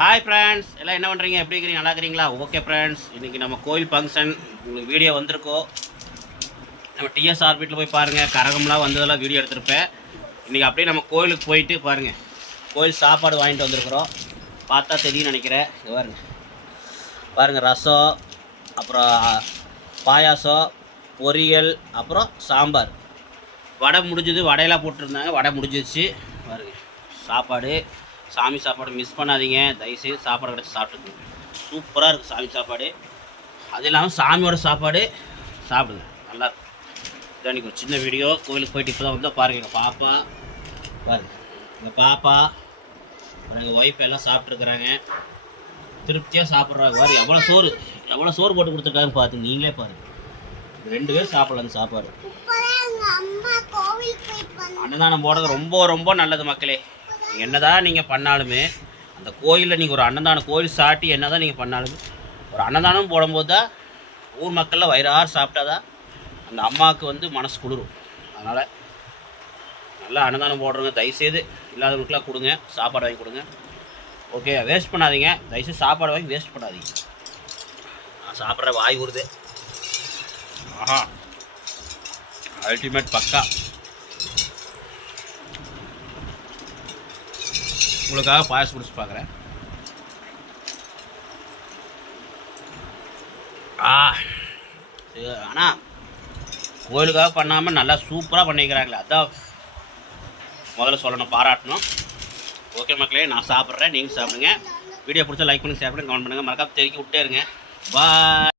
Hi friends எல்லாம் என்ன பண்ணுறீங்க எப்படி இருக்கிறீங்க? நல்லா இருக்கிறீங்களா? ஓகே ஃப்ரெண்ட்ஸ் இன்றைக்கி நம்ம கோயில் ஃபங்க்ஷன் உங்களுக்கு வீடியோ வந்திருக்கோம் நம்ம டிஎஸ்ஆர் வீட்டில் போய் பாருங்கள் கரகம்லாம் வந்ததெல்லாம் வீடியோ எடுத்திருப்பேன். இன்றைக்கி அப்படியே நம்ம கோயிலுக்கு போயிட்டு பாருங்கள் கோயில் சாப்பாடு வாங்கிட்டு வந்திருக்குறோம். பார்த்தா தெரியும்னு நினைக்கிறேன். இங்க பாருங்க. பாருங்கள் ரசம் அப்புறம் பாயாசம் பொரியல் அப்புறம் சாம்பார். வடை முடிஞ்சது வடையெல்லாம் போட்டிருந்தாங்க. வடை முடிஞ்சிருச்சு. பாருங்கள் சாப்பாடு. சாமி சாப்பாடு மிஸ் பண்ணாதீங்க. தயவுசெய்து சாப்பாடு கிடச்சி சாப்பிட்டுங்க சூப்பராக இருக்குது சாமி சாப்பாடு. அது இல்லாமல் சாமியோட சாப்பாடு சாப்பிடுங்க. நல்லா இதான் ஒரு சின்ன வீடியோ கோயிலுக்கு போயிட்டு இப்போ தான் வந்தால் பாருங்கள் எங்கள் பாப்பா பாருங்க. எங்கள் பாப்பா எங்கள் ஒய்ஃப் எல்லாம் சாப்பிட்ருக்குறாங்க திருப்தியாக சாப்பிட்றாங்க. பாரு எவ்வளோ சோறு எவ்வளோ சோறு போட்டு கொடுத்துருக்காங்க பார்த்து நீங்களே பாருங்க. ரெண்டு பேர் சாப்பிடலாம் அந்த சாப்பாடு. அன்னதானம் போடுறது ரொம்ப ரொம்ப நல்லது மக்களே. என்னதான் நீங்கள் பண்ணாலுமே அந்த கோயிலில் நீங்கள் ஒரு அன்னதானம் கோயில் சாட்டி என்னதான் நீங்கள் பண்ணாலுமே ஒரு அன்னதானம் போடும்போது தான் ஊர் மக்களில் வயிறார சாப்பிட்டாதான் அந்த அம்மாவுக்கு வந்து மனசு குளிரும். அதனால் நல்லா அன்னதானம் போடுறவங்க தயவுசெய்து இல்லாதவங்களுக்குலாம் கொடுங்க சாப்பாடு வாங்கி கொடுங்க. ஓகே வேஸ்ட் பண்ணாதீங்க. தயவுசெய்து சாப்பாடு வாங்கி வேஸ்ட் பண்ணாதீங்க. நான் சாப்பிட்ற வாய் ஊறுது. ஆஹா. அல்டிமேட் பக்கா. உங்களுக்காக பாயசம் குடிச்சு பார்க்குறேன் ஆ. ஆனால் கோயிலுக்காக பண்ணாமல் நல்லா சூப்பராக பண்ணிக்கிறாங்களே அதான் முதல்ல சொல்லணும் பாராட்டணும். ஓகே மக்களே நான் சாப்பிட்றேன் நீங்கள் சாப்பிடுங்க. வீடியோ பிடிச்சா லைக் பண்ணி சாப்பிடுங்க கமெண்ட் பண்ணுங்கள் மறக்காம தெரிவிக்க விட்டே இருங்க. பாய்